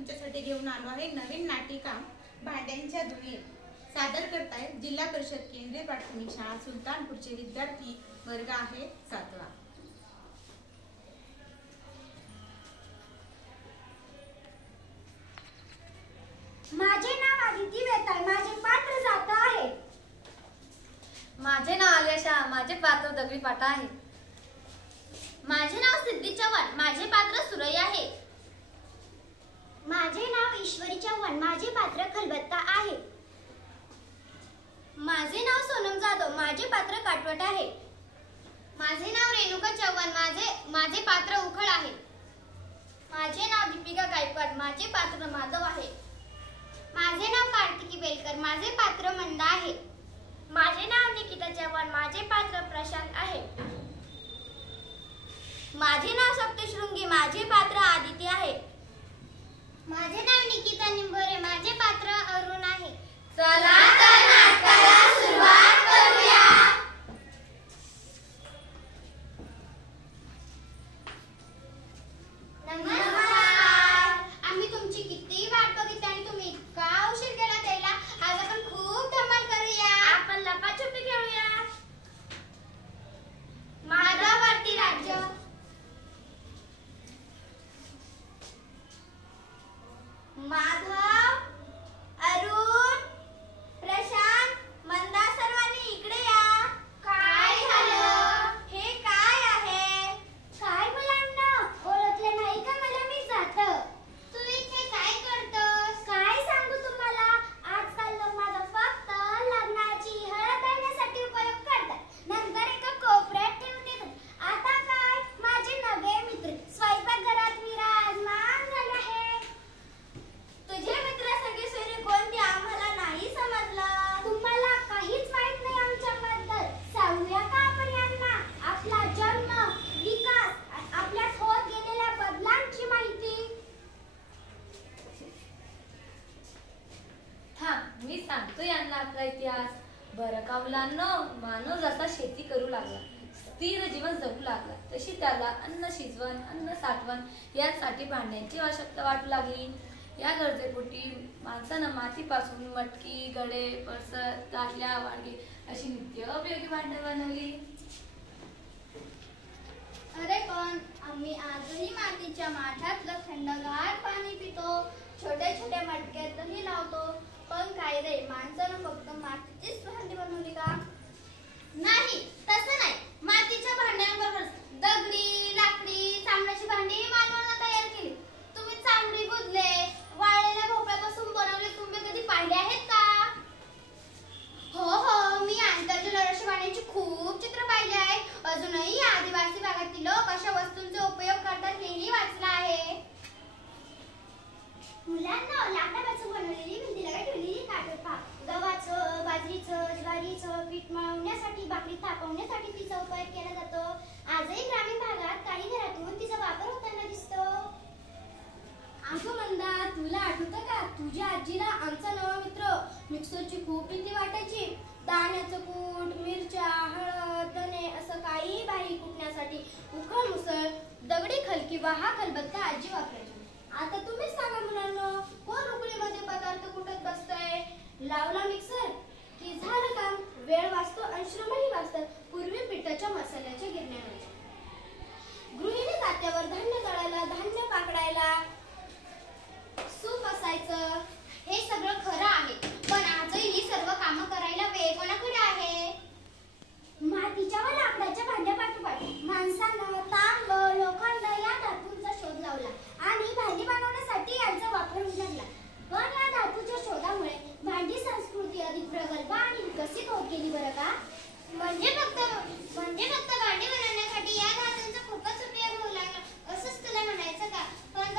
तुमच्यासाठी घेऊन आलो आहे नवीन नाटिका भांड्यांच्या दुनियेत। सादर करतायत जिल्हा परिषद केंद्रीय प्राथमिक शाळा सुलतानपूरचे विद्यार्थी, वर्ग आहे 7वा। माझे नाव आदिती वेताळ, माझे पात्र जात आहे। माझे नाव आलिया शाह, माझे पात्र दगडी पाटा आहे। माझे नाव सिद्धी चव्हाण, माझे पात्र सुरई आहे। माझे नाव ईश्वरी चव्हाण, माझे पात्र खलबत्ता आहे। माझे नाव सोनम जाधव, माझे पात्र काटवट आहे। माझे नाव रेणुका चव्हाण, माझे पात्र उखळ आहे। माझे नाव दीपिका गायकवाड, माझे पात्र माधव आहे। माझे नाव कार्तिकी बेलकर, माझे पात्र मंदा आहे। माझे नाव निकिता चव्हाण, माझे पात्र प्रशांत आहे। माझे नाव सप्तशृंगी, माझे पात्र आदिती आहे। माझे नाव निकिता निंभोरे, माझे पात्र अरुण आहे। चला तर नाटकाला सुरुवात करूया। नमस्कार। आम्ही तुमची किती वाट बघितली आणि तुम्ही इतका उशीर केला त्याला। आज आपण खूप धमाल करूया। आपण लपाछपी खेळूया। माधववरती राज्य। माधव, अरुण, प्रशांत, मंदा सर्वांनी इकडे या। काय झालं? हे काय आहे? काय मुलांना, ओळखले नाही का मला? मी जात। तू इथे काय करतोस? काय सांगू तुम्हाला, आजकाल लोक माझा फक्त लग्नाची हळद आणण्यासाठी उपयोग करतात, नंतर एका कोपऱ्यात ठेवून देतात। आता काय, माझे नवे मित्र स्वयंपाकघरात विराजमान झाले आहे। तुझे मित्र सगळे सोयरे कोणते आम्हाला नाही समजलं। तुम्हाला काहीच माहित नाही आमच्याबद्दल? सांगूया का आपण यांना आपला जन्म, विकास, आपल्यात होत गेलेल्या बदलांची माहिती? थांब, मी सांगतो यांना आपला इतिहास। बरं का मुलांनो, मानव जसा शेती करू लागला, स्थिर जीवन जगू लागला, तशी त्याला अन्न शिजवण, अन्न साठवण यासाठी भांड्यांची आवश्यकता वाटू लागली। या गरजेपोटी माणसानं मातीपासून मटकी, घडे, पळसर, ताटल्या, वाडगे अशी नित्योपयोगी भांडी बनवली। अरे पण आम्ही आजही मातीच्या माठातलं थंडगार पाणी पितो, छोट्या छोट्या मटक्यातही लावतो। पण काय रे, माणसानं फक्त मातीचीच भांडी बनवली का? नाही, तसं नाही। मातीच्या भांड्यांबरोबर दगडी, लाकडी, चामड्याची भांडी मानवानं तयार केली। तुम्ही चामडी, बुदले, वाळलेल्या भोपळ्यापासून बनवले तुम्ही कधी पाहिले आहेत का? हो, मी आंतरजल भांड्यांची खूप चित्र पाहिली आहेत। अजूनही आदिवासी भागातील लोक अशा वस्तूंचा उपयोग करतात हेही वाचलं आहे। मुलांना, लाकडापासून बनवलेली भिंतीला ठेवलेली काटोपा, गव्हाचं, बाजरीचं, ज्वारीचं पीठ मळवण्यासाठी, भाकरी थापवण्यासाठी तिचा उपयोग केला जातो। आजही ग्रामीण भागात काही घरातून तिचा वापर होताना दिसतो। अगं मंदा, तुला आठवतं का, तुझ्या आजीला आमचा नवा मित्र मिक्सरची खूप भीती वाटायची। दाण्याचं कूट, मिरच्या, हळद, धने असं काही बाही कुटण्यासाठी उखळ, मुसळ, दगडी खल किंवा हा खलबत्ता आजी वापरायची। आता तुम्हीच सांगा मुलांनो, कोण उकळीमध्ये पदार्थ कुटत बसतंय? लावला मिक्सर की झालं काम, वेळ वाचतो आणि श्रमही वाचतात। पूर्वी पिठाच्या मसाल्याच्या गिरण्या होत्या, गृहिणी तात्यावर धान्य दळायला, धान्य पाकडायला सूप असायचं। हे सगळं खरं आहे, पण आजही ही सर्व कामं करायला वेळ कोणाकडे आहे? मातीच्या व लाकडाच्या भांड्यापाठोपाठ माणसानं तांब, लोखंड या धातूंचा शोध लावला आणि भांडी बनवण्यासाठी यांचा वापर होऊ लागला। पण या धातूच्या शोधामुळे भांडी संस्कृती अधिक प्रगल्भ आणि विकसित होत गेली, बरं का? म्हणजे फक्त भांडी बनवण्यासाठी या धातूंचा खूपच उपयोग होऊ लागला असंच तुला म्हणायचं का? पण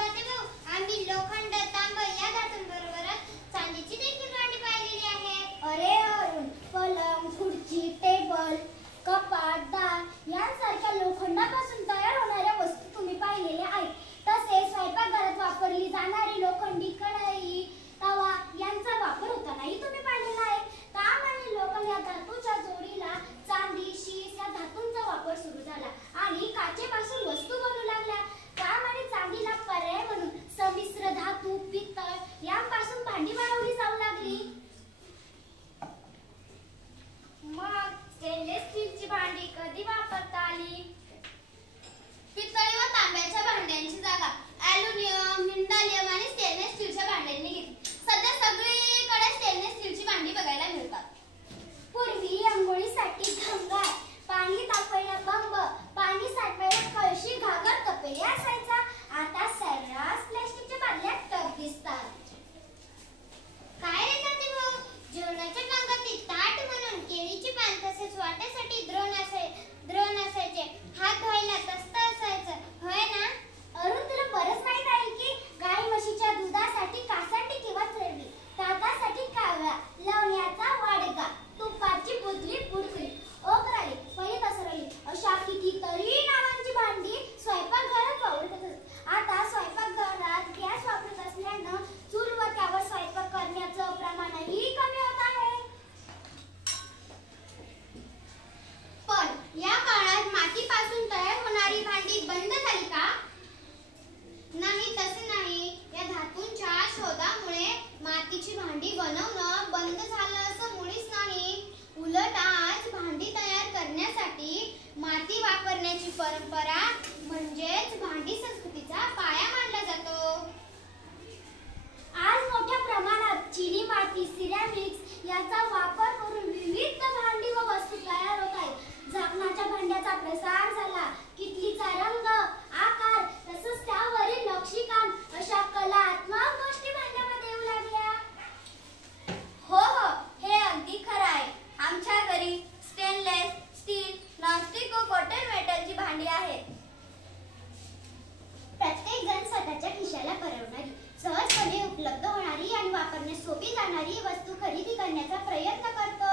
सोपी जाणारी वस्तू खरेदी करण्याचा प्रयत्न करतो.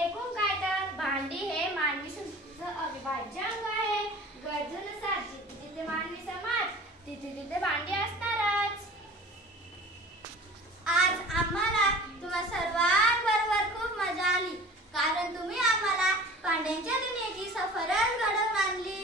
एकूण काय तर भांडी हे मानवी संस्कृतीचं अविभाज्य अंग आहे. गरजेनुसार जिथे जिथे मानवी समाज तिथे तिथे भांडी असणारच. आज आम्हाला तुम्हा सर्वांबरोबर खूप मजा आली, कारण तुम्ही आम्हाला भांड्यांच्या दुनियेची सफरच घडवून आणली.